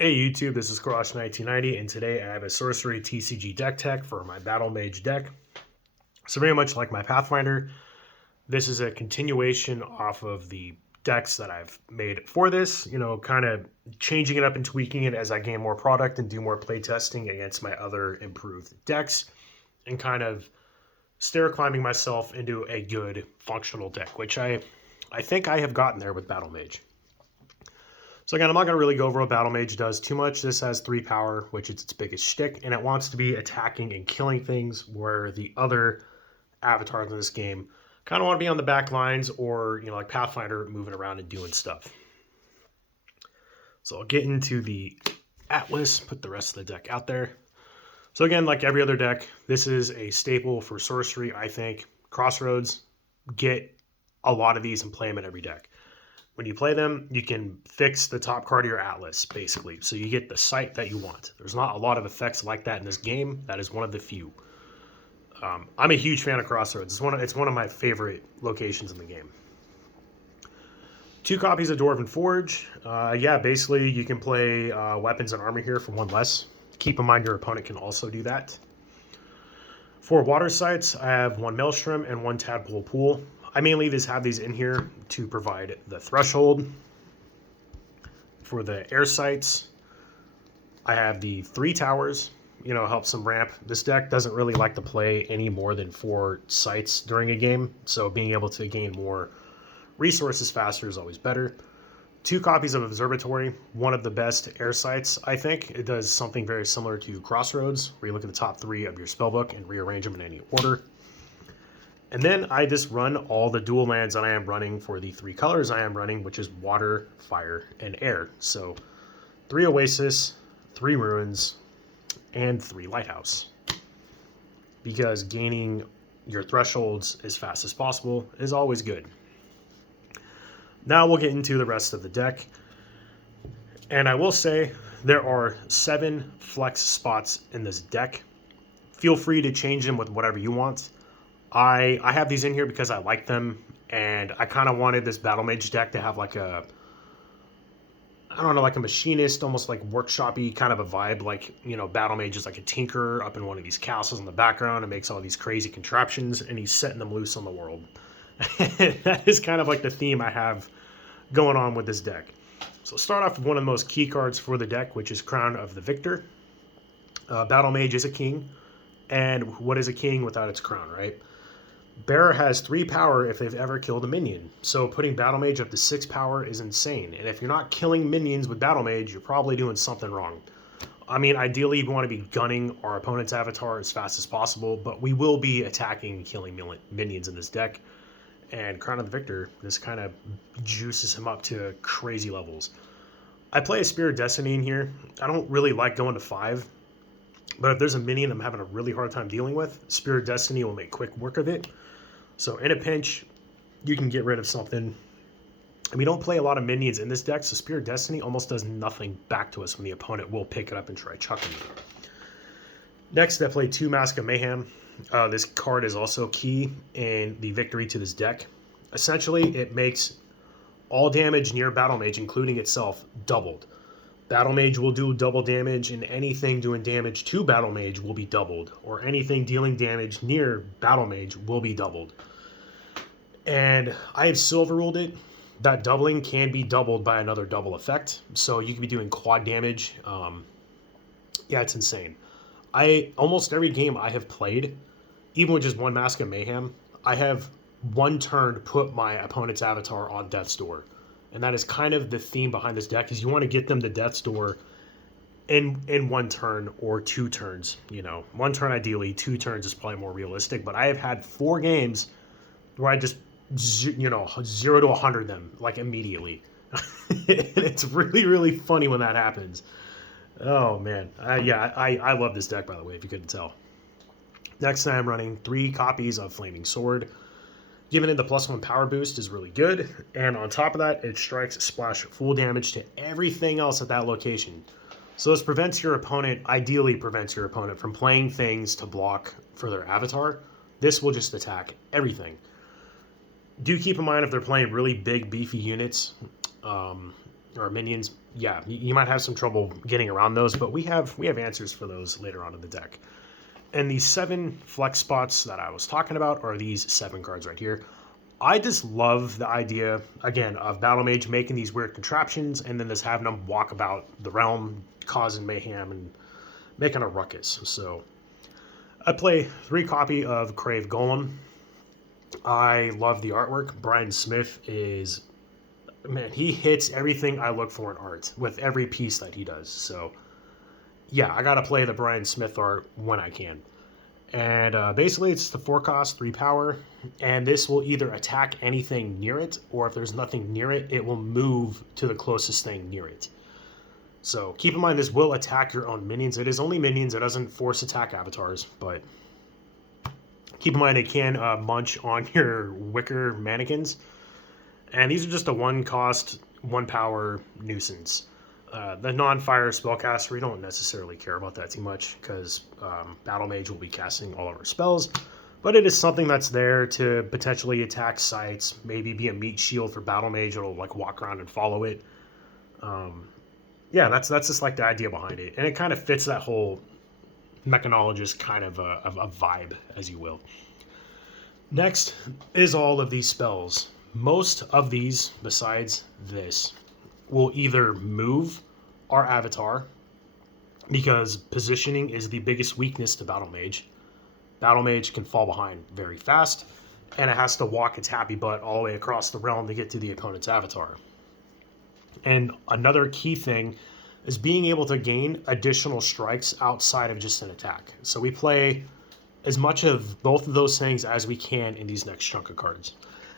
Hey YouTube, this is Crush1990, and today I have a Sorcery TCG deck tech for my Battlemage deck. So very much like my Pathfinder, this is a continuation off of the decks that I've made for this, kind of changing it up and tweaking it as I gain more product and do more play testing against my other improved decks, and kind of stair climbing myself into a good functional deck, which I think I have gotten there with Battlemage. So again, I'm not going to really go over what Battlemage does too much. This has 3 power, which is its biggest shtick, and it wants to be attacking and killing things, where the other avatars in this game kind of want to be on the back lines, or like Pathfinder, moving around and doing stuff. So I'll get into the Atlas, put the rest of the deck out there. So again, like every other deck, this is a staple for Sorcery, I think. Crossroads, get a lot of these and play them in every deck. When you play them, you can fix the top card of your Atlas, basically. So you get the sight that you want. There's not a lot of effects like that in this game. That is one of the few. I'm a huge fan of Crossroads. It's one of my favorite locations in the game. 2 copies of Dwarven Forge. Basically you can play weapons and armor here for 1 less. Keep in mind your opponent can also do that. 4 water sites. I have 1 maelstrom and 1 tadpole pool. I mainly just have these in here to provide the threshold. For the air sites, I have the 3 towers, helps some ramp. This deck doesn't really like to play any more than 4 sites during a game, so being able to gain more resources faster is always better. 2 copies of Observatory, one of the best air sites, I think. It does something very similar to Crossroads, where you look at the top 3 of your spellbook and rearrange them in any order. And then I just run all the dual lands that I am running for the 3 colors I am running, which is water, fire, and air. So 3 oasis, 3 ruins, and 3 lighthouse. Because gaining your thresholds as fast as possible is always good. Now we'll get into the rest of the deck. And I will say there are 7 flex spots in this deck. Feel free to change them with whatever you want. I have these in here because I like them, and I kind of wanted this Battlemage deck to have like a, I don't know, like a machinist, almost like workshop-y kind of a vibe. Like, Battlemage is like a tinker up in one of these castles in the background and makes all these crazy contraptions, and he's setting them loose on the world. That is kind of like the theme I have going on with this deck. So start off with one of the most key cards for the deck, which is Crown of the Victor. Battlemage is a king, and what is a king without its crown, right? Bearer has 3 power if they've ever killed a minion. So putting Battlemage up to 6 power is insane. And if you're not killing minions with Battlemage, you're probably doing something wrong. I mean, ideally, we want to be gunning our opponent's avatar as fast as possible, but we will be attacking and killing minions in this deck. And Crown of the Victor, this kind of juices him up to crazy levels. I play a Spirit Destiny in here. I don't really like going to 5. But if there's a minion I'm having a really hard time dealing with, Spirit Destiny will make quick work of it. So in a pinch, you can get rid of something. And we don't play a lot of minions in this deck, so Spirit Destiny almost does nothing back to us when the opponent will pick it up and try chucking it. Next, I play 2 Mask of Mayhem. This card is also key in the victory to this deck. Essentially, it makes all damage near Battlemage, including itself, doubled. Battlemage will do double damage, and anything doing damage to Battlemage will be doubled, or anything dealing damage near Battlemage will be doubled. And I have silver ruled it. That doubling can be doubled by another double effect, so you can be doing quad damage. It's insane. Almost every game I have played, even with just 1 Mask of Mayhem, I have 1 turn to put my opponent's avatar on death's door. And that is kind of the theme behind this deck, is you want to get them to death's door in 1 turn or 2 turns. 1 turn ideally, 2 turns is probably more realistic. But I have had 4 games where I just, 0 to 100 them, like, immediately. And it's really, really funny when that happens. Oh, man. I love this deck, by the way, if you couldn't tell. Next, I am running 3 copies of Flaming Sword. Giving it the +1 power boost is really good, and on top of that, it strikes splash full damage to everything else at that location. So this ideally prevents your opponent from playing things to block for their avatar. This will just attack everything. Do keep in mind if they're playing really big, beefy units, or minions, yeah, you might have some trouble getting around those, but we have answers for those later on in the deck. And these 7 flex spots that I was talking about are these 7 cards right here. I just love the idea, again, of Battlemage making these weird contraptions and then just having them walk about the realm, causing mayhem and making a ruckus. So I play 3 copy of Crave Golem. I love the artwork. Brian Smith is, man, he hits everything I look for in art with every piece that he does. So yeah, I gotta play the Brian Smith art when I can. And basically it's the 4 cost, 3 power, and this will either attack anything near it, or if there's nothing near it, it will move to the closest thing near it. So keep in mind this will attack your own minions. It is only minions, it doesn't force attack avatars, but keep in mind it can munch on your wicker manikins. And these are just a 1 cost, 1 power nuisance. The non-fire spellcaster, we don't necessarily care about that too much because Battlemage will be casting all of our spells, but it is something that's there to potentially attack sites, maybe be a meat shield for Battlemage. It'll like walk around and follow it. Yeah, that's just like the idea behind it, and it kind of fits that whole mechanologist kind of a vibe, as you will. Next is all of these spells. Most of these, besides this, will either move our avatar, because positioning is the biggest weakness to Battlemage. Battlemage can fall behind very fast, and it has to walk its happy butt all the way across the realm to get to the opponent's avatar. And another key thing is being able to gain additional strikes outside of just an attack. So we play as much of both of those things as we can in these next chunk of cards.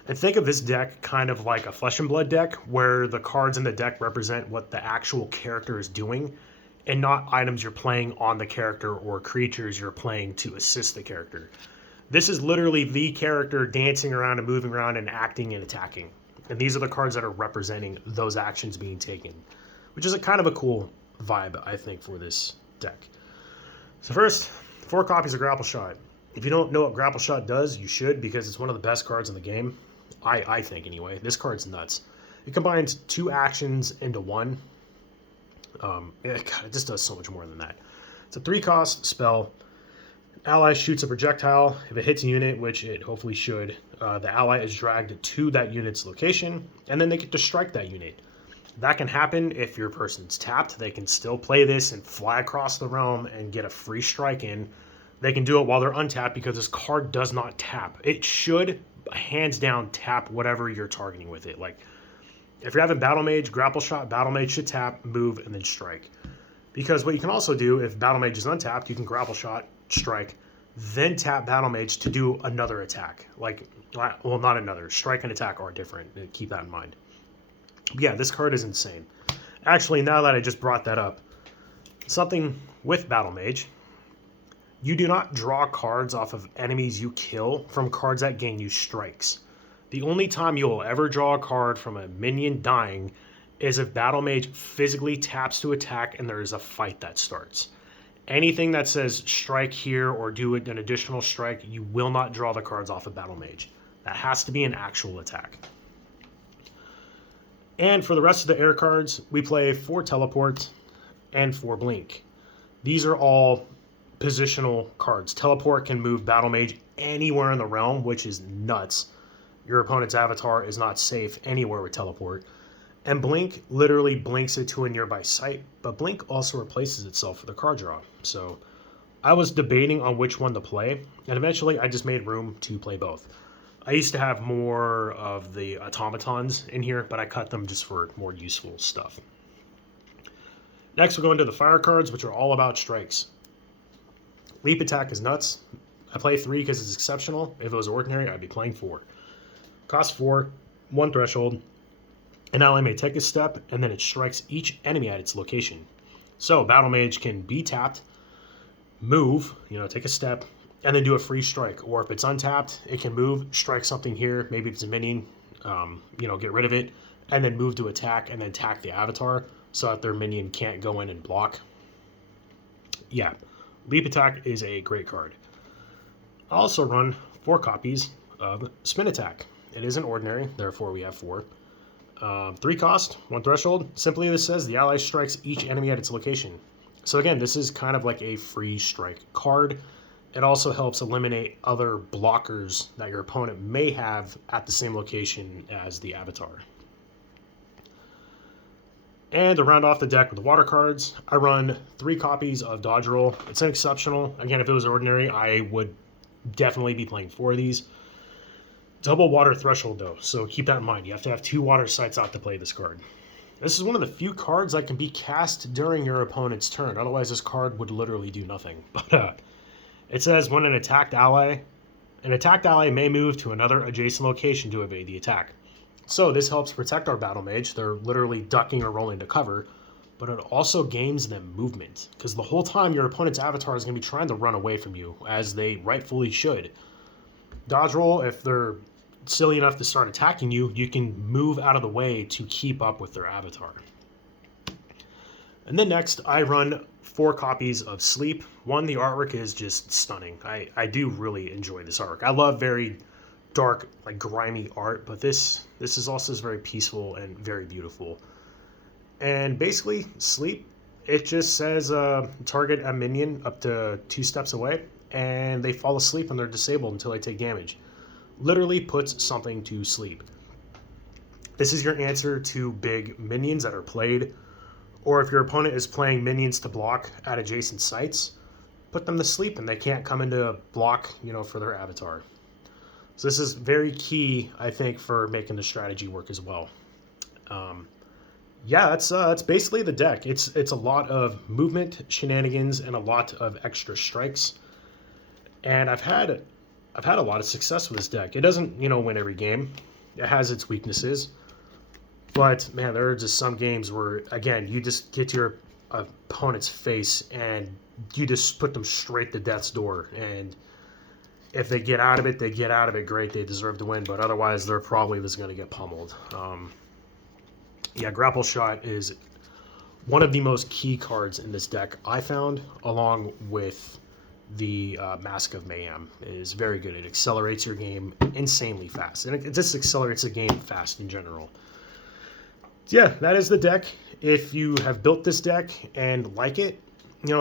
And think of this deck kind of like a Flesh and Blood deck, where the cards in the deck represent what the actual character is doing, and not items you're playing on the character or creatures you're playing to assist the character. This is literally the character dancing around and moving around and acting and attacking. And these are the cards that are representing those actions being taken, which is a kind of a cool vibe, I think, for this deck. So first, 4 copies of Grapple Shot. If you don't know what Grapple Shot does, you should, because it's one of the best cards in the game. I think, anyway. This card's nuts. It combines 2 actions into 1. It just does so much more than that. It's a 3 cost spell. Ally shoots a projectile. If it hits a unit, which it hopefully should, the ally is dragged to that unit's location, and then they get to strike that unit. That can happen if your person's tapped. They can still play this and fly across the realm and get a free strike in. They can do it while they're untapped because this card does not tap. It should, hands down, tap whatever you're targeting with it. Like, if you're having Battlemage, Grapple Shot, Battlemage should tap, move, and then strike. Because what you can also do, if Battlemage is untapped, you can Grapple Shot, strike, then tap Battlemage to do another attack. Like, well, not another. Strike and attack are different. Keep that in mind. But yeah, this card is insane. Actually, now that I just brought that up, something with Battlemage, you do not draw cards off of enemies you kill from cards that gain you strikes. The only time you will ever draw a card from a minion dying is if Battlemage physically taps to attack and there is a fight that starts. Anything that says strike here or do an additional strike, you will not draw the cards off of Battlemage. That has to be an actual attack. And for the rest of the air cards, we play 4 teleport and 4 blink. These are all positional cards. Teleport can move Battlemage anywhere in the realm, which is nuts. Your opponent's avatar is not safe anywhere with teleport. And blink literally blinks it to a nearby site, but blink also replaces itself for the card draw. So I was debating on which one to play, and eventually I just made room to play both. I used to have more of the automatons in here, but I cut them just for more useful stuff. Next we'll go into the fire cards, which are all about strikes. Leap attack is nuts. I play 3 because it's exceptional. If it was ordinary, I'd be playing 4. Cost 4, 1 threshold. An ally may take a step, and then it strikes each enemy at its location. So Battlemage can be tapped, move, take a step, and then do a free strike. Or if it's untapped, it can move, strike something here. Maybe if it's a minion, get rid of it, and then move to attack, and then attack the avatar so that their minion can't go in and block. Yeah, Leap Attack is a great card. I also run 4 copies of Spin Attack. It isn't ordinary, therefore we have 4. 3 cost, 1 threshold. Simply this says the ally strikes each enemy at its location. So again, this is kind of like a free strike card. It also helps eliminate other blockers that your opponent may have at the same location as the avatar. And to round off the deck with the water cards, I run 3 copies of Dodge Roll. It's an exceptional. Again, if it was ordinary, I would definitely be playing 4 of these. Double water threshold though, so keep that in mind. You have to have 2 water sites out to play this card. This is one of the few cards that can be cast during your opponent's turn. Otherwise, this card would literally do nothing. But it says when an attacked ally may move to another adjacent location to evade the attack. So this helps protect our Battlemage. They're literally ducking or rolling to cover, but it also gains them movement. Because the whole time your opponent's avatar is going to be trying to run away from you, as they rightfully should. Dodge roll, if they're silly enough to start attacking you, you can move out of the way to keep up with their avatar. And then next, I run 4 copies of Sleep. One, the artwork is just stunning. I do really enjoy this artwork. I love very dark, like grimy art, but this is also very peaceful and very beautiful. And basically, Sleep, it just says target a minion up to 2 steps away, and they fall asleep and they're disabled until they take damage. Literally puts something to sleep. This is your answer to big minions that are played, or if your opponent is playing minions to block at adjacent sites, put them to sleep and they can't come into block, for their avatar. So this is very key, I think, for making the strategy work as well. Yeah, that's basically the deck. It's a lot of movement, shenanigans, and a lot of extra strikes. And I've had a lot of success with this deck. It doesn't, win every game. It has its weaknesses. But, man, there are just some games where, again, you just get to your opponent's face and you just put them straight to death's door. And if they get out of it, they get out of it. Great, they deserve to win. But otherwise, they're probably just going to get pummeled. Yeah, Grapple Shot is one of the most key cards in this deck, I found, along with the Mask of Mayhem. It is very good. It accelerates your game insanely fast. And it just accelerates the game fast in general. Yeah, that is the deck. If you have built this deck and like it,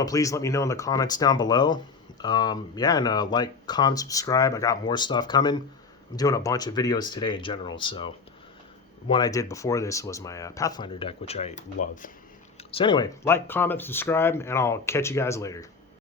please let me know in the comments down below. Yeah, and like, comment, subscribe. I got more stuff coming. I'm doing a bunch of videos today in general, so one I did before this was my Pathfinder deck, which I love. So anyway, like, comment, subscribe, and I'll catch you guys later.